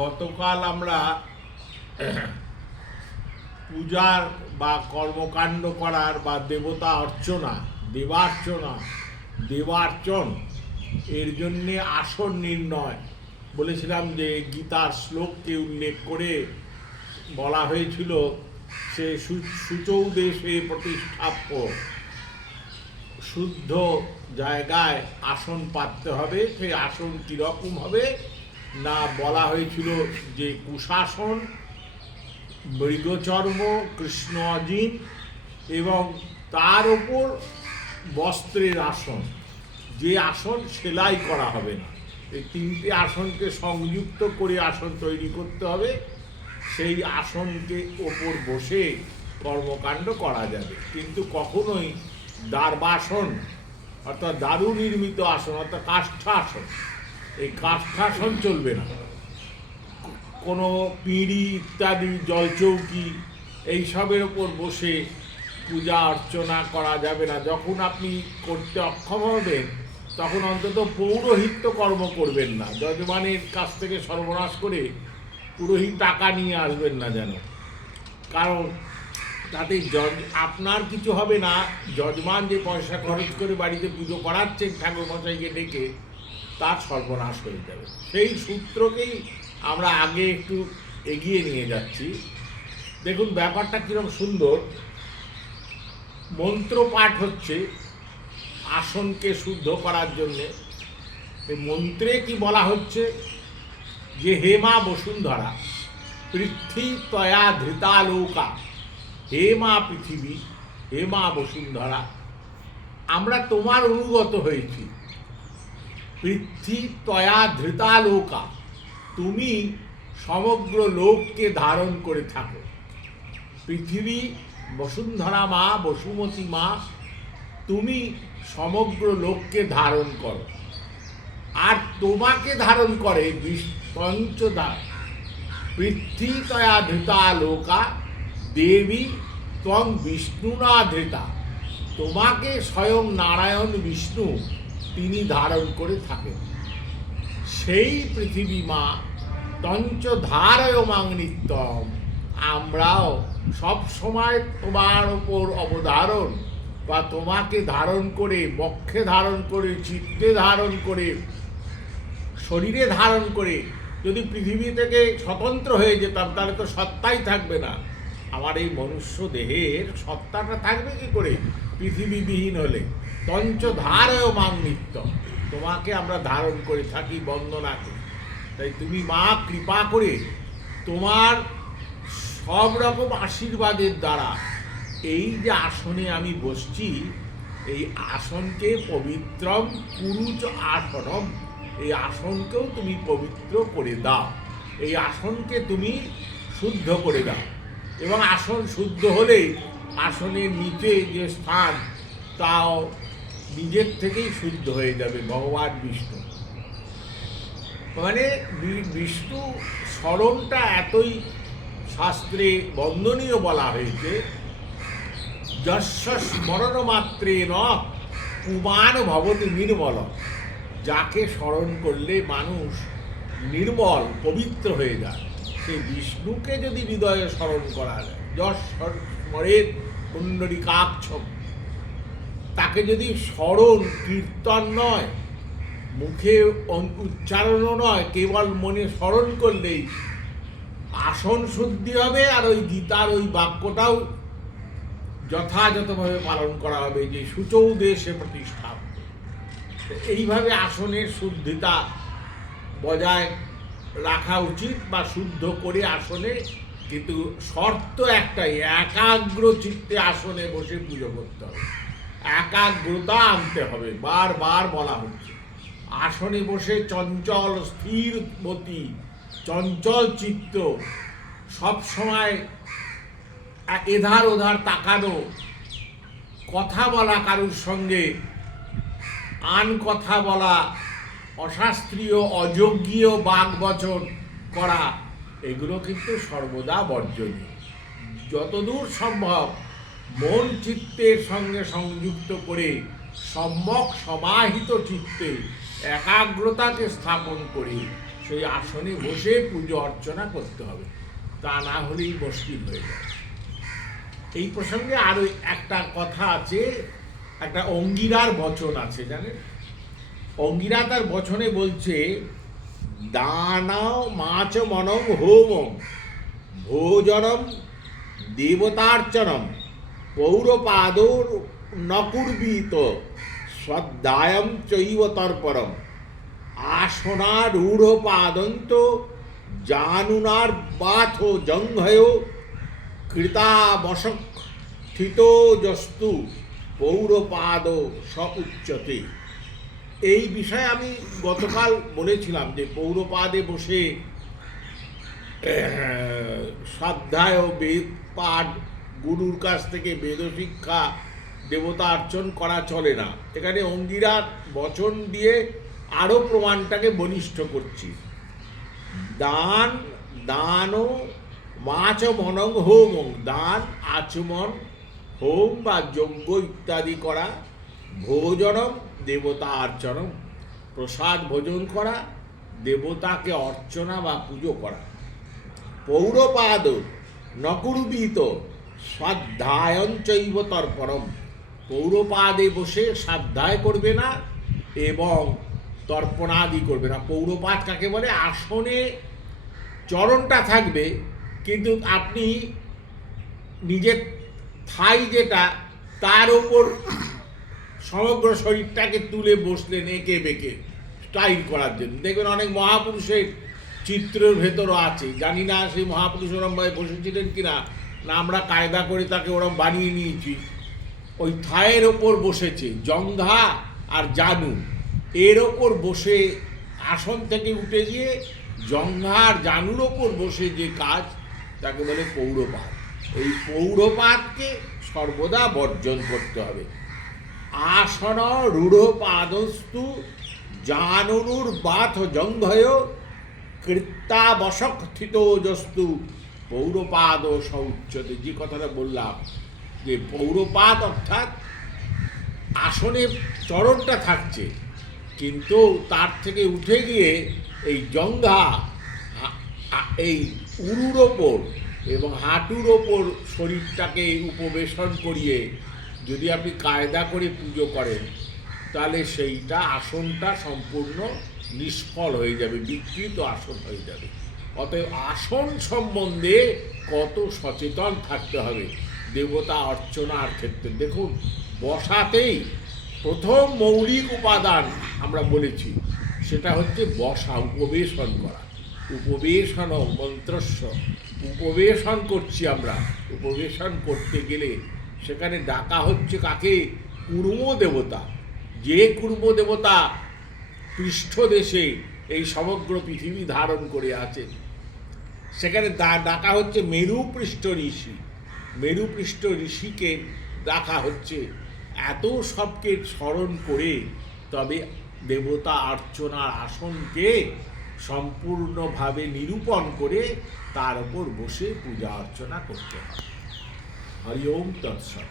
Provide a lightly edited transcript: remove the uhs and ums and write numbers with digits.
গতকাল আমরা পূজার বা কর্মকাণ্ড করার বা দেবতা অর্চনা, দেবার্চন এর জন্যে আসন নির্ণয় বলেছিলাম যে গীতার শ্লোককে উল্লেখ করে বলা হয়েছিল সে সূচৌ দেশে প্রতিষ্ঠাপ্য, শুদ্ধ জায়গায় আসন পাততে হবে। সেই আসন কীরকম হবে না, বলা হয়েছিল যে কুশাসন, মৃগচর্ম, কৃষ্ণ অজিন এবং তার ওপর বস্ত্রের আসন, যে আসন সেলাই করা হবে না। এই তিনটে আসনকে সংযুক্ত করে আসন তৈরি করতে হবে। সেই আসনকে ওপর বসে কর্মকাণ্ড করা যাবে, কিন্তু কখনোই দার্বাসন অর্থাৎ দারু নির্মিত আসন অর্থাৎ কাষ্ঠাসন, এই কাষ্ঠাসন চলবে না। কোনো পিঁড়ি ইত্যাদি জলচৌকি এইসবের ওপর বসে পূজা অর্চনা করা যাবে না। যখন আপনি করতে অক্ষম হবেন তখন অন্তত পৌরোহিত্য কর্ম করবেন না। যজমানের কাছ থেকে সর্বনাশ করে পুরোহিত টাকা নিয়ে আসবেন না যেন, কারণ তাতে আপনার কিছু হবে না। যজমান যে পয়সা খরচ করে বাড়িতে পুজো করাচ্ছেন ঠাকুর মশাইকে ডেকে, তার সর্বনাশ হয়ে যাবে। সেই সূত্রকেই আমরা আগে একটু এগিয়ে নিয়ে যাচ্ছি। দেখুন ব্যাপারটা কীরকম সুন্দর। মন্ত্র পাঠ হচ্ছে আসনকে শুদ্ধ করার জন্যে। এই মন্ত্রে কি বলা হচ্ছে যে হে মা বসুন্ধরা, পৃথ্বী তয়া ধৃতালোকা, হে মা পৃথিবী, হে মা বসুন্ধরা, আমরা তোমার অনুগত হয়েছি। পৃথ্বী তয়া ধৃতালোকা, তুমি সমগ্র লোককে ধারণ করে থাকো। পৃথিবী, বসুন্ধরা মা, বসুমতী মা, তুমি সমগ্র লোককে ধারণ করো। আর তোমাকে ধারণ করে পঞ্চদা, পৃথ্বী তয়া ধৃতা লোকা, দেবী ত্বং বিষ্ণুনা ধৃতা, তোমাকে স্বয়ং নারায়ণ বিষ্ণু তিনি ধারণ করে থাকেন। সেই পৃথিবী মা তঞ্চ ধারয়মাং নিত্যম, আমরাও সব সময় তোমার ওপর অবধারণ বা তোমাকে ধারণ করে, বক্ষে ধারণ করে, চিত্তে ধারণ করে, শরীরে ধারণ করে যদি পৃথিবী থেকে স্বতন্ত্র হয়ে যেতাম তাহলে তো সত্তাই থাকবে না। আমার এই মনুষ্য দেহের সত্তাটা থাকবে কি করে পৃথিবীবিহীন হলে? তঞ্চ ধারয়মাং নিত্যম, তোমাকে আমরা ধারণ করে থাকি, বন্দনা করি। তাই তুমি মা কৃপা করে তোমার সব রকম আশীর্বাদের দ্বারা এই যে আসনে আমি বসছি, এই আসনকে পবিত্রম কুরুচ আসনম, এই আসনকেও তুমি পবিত্র করে দাও, এই আসনকে তুমি শুদ্ধ করে দাও। এবং আসন শুদ্ধ হলেই আসনের নিচে যে স্থান তাও নিজের থেকেই শুদ্ধ হয়ে যাবে। ভগবান বিষ্ণু মানে বিষ্ণু স্মরণটা এতই শাস্ত্রে বন্দনীয় বলা হয়েছে, যস্য স্মরণ মাত্রে ন পুমান ভবতি নির্মল, যাকে স্মরণ করলে মানুষ নির্মল পবিত্র হয়ে যায়। সেই বিষ্ণুকে যদি হৃদয়ে স্মরণ করা যায়, যশ স্মরেত পুণ্ডরীকাক্ষম, তাকে যদি স্মরণ কীর্তন নয়, মুখে উচ্চারণও নয়, কেবল মনে স্মরণ করলেই আসন শুদ্ধি হবে। আর ওই গীতার ওই বাক্যটাও যথাযথভাবে পালন করা হবে যে সূচৌ দেশে প্রতিষ্ঠা। এইভাবে আসনের শুদ্ধিতা বজায় রাখা উচিত বা শুদ্ধ করে আসনে, কিন্তু শর্ত একটাই, একাগ্র চিত্তে আসনে বসে পুজো করতে হবে, একাগ্রতা আনতে হবে। বারবার বলা হচ্ছে আসনে বসে চঞ্চল স্থির মতি, চঞ্চল চিত্ত, সব সময় এধার ওধার তাকানো, কথা বলা কারুর সঙ্গে আন কথা বলা, অশাস্ত্রীয় অযোগ্য বাক বচন করা, এগুলো কিন্তু সর্বদা বর্জনীয়। যতদূর সম্ভব মন চিত্তের সঙ্গে সংযুক্ত করে সম্যক সমাহিত চিত্তে একাগ্রতাকে স্থাপন করে সেই আসনে বসে পুজো অর্চনা করতে হবে, তা না হলেই মুশকিল হয়ে যায়। এই প্রসঙ্গে আরো একটা কথা আছে, একটা অঙ্গিরার বচন আছে জানেন। অঙ্গিরা তার বচনে বলছে, দানাও মাচ মনং হোমং ভোজনম দেবতার্চনম পৌরপাদোর নকুর্বিত শ্রদ্ধায়ম চৈব তর্পরম আসনারূঢ় পাদন্ত জানুনার বাথ জঙ্ঘয় কৃতাবশক স্থিতোজস্তু পৌরপাদ স উচ্চতে। এই বিষয়ে আমি গতকাল বলেছিলাম যে পৌরপাদে বসে শ্রদ্ধায় বেদ পাঠ, গুরুর কাছ থেকে বেদ শিক্ষা, দেবতা অর্চন করা চলে না। এখানে অঙ্গিরার বচন দিয়ে আরও প্রমাণটাকে বলিষ্ঠ করছি। দান দানও মাচ মনং হোমং, দান আচমন হোম বা যজ্ঞ ইত্যাদি করা, ভোজনম দেবতা অর্চনম প্রসাদ ভোজন করা, দেবতাকে অর্চনা বা পুজো করা, পৌরপাদ নকুর্বিত স্বাধ্যায়ঞ্চৈব তর্পরম পৌরপাদে বসে স্বাধ্যায় করবে না এবং তর্পণাদি করবে না। পৌরপাদ কাকে বলে? আসনে চরণটা থাকবে কিন্তু আপনি নিজের থাই যেটা তার ওপর সমগ্র শরীরটাকে তুলে বসলেন এঁকে বেঁকে স্টাইল করার জন্য। দেখবেন অনেক মহাপুরুষের চিত্রের ভেতরও আছে, জানি না সেই মহাপুরুষ ওরমভাবে বসেছিলেন কিনা, না আমরা কায়দা করে তাকে ওরম বানিয়ে নিয়েছি। ওই থায়ের ওপর বসেছে, জঙ্ঘা আর জানু এর ওপর বসে আসন থেকে উঠে গিয়ে জঙ্ঘা আর জানুর ওপর বসে যে কাজ তাকে বলে পৌরপাদ। এই পৌরপাদকে সর্বদা বর্জন করতে হবে। আসন রূঢ় পাদস্তু জানুর বাথ জঙ্ঘয় কৃত্তাবশক স্থিতোজস্তু পৌরপাদ সৌচ্যতে। যে কথাটা বললাম যে পৌরপাদ অর্থাৎ আসনে চরণটা থাকছে কিন্তু তার থেকে উঠে গিয়ে এই জঙ্ঘা, এই উরুর ওপর এবং হাঁটুর ওপর শরীরটাকে উপবেশন করিয়ে যদি আপনি কায়দা করে পুজো করেন তাহলে সেইটা আসনটা সম্পূর্ণ নিষ্ফল হয়ে যাবে, বিকৃত আসন হয়ে যাবে। অতএব আসন সম্বন্ধে কত সচেতন থাকতে হবে দেবতা অর্চনার ক্ষেত্রে। দেখুন, বসাতেই প্রথম মৌলিক উপাদান আমরা বলেছি সেটা হচ্ছে বসা, উপবেশন করা। উপবেশন মন্ত্রস্য, উপবেশন করছি আমরা। উপবেশন করতে গেলে সেখানে ডাকা হচ্ছে কাকে? কুর্ম দেবতা। যে কুর্ম দেবতা পৃষ্ঠদেশে এই সমগ্র পৃথিবী ধারণ করে আছে, সেখানে ডাকা হচ্ছে মেরুপৃষ্ঠ ঋষি। মেরুপৃষ্ঠ ঋষিকে ডাকা হচ্ছে। এত সবকে স্মরণ করে তবে দেবতা অর্চনার আসনকে সম্পূর্ণভাবে নিরূপণ করে তার উপর বসে পূজা অর্চনা করতে হবে। হরি ওম তৎসৎ।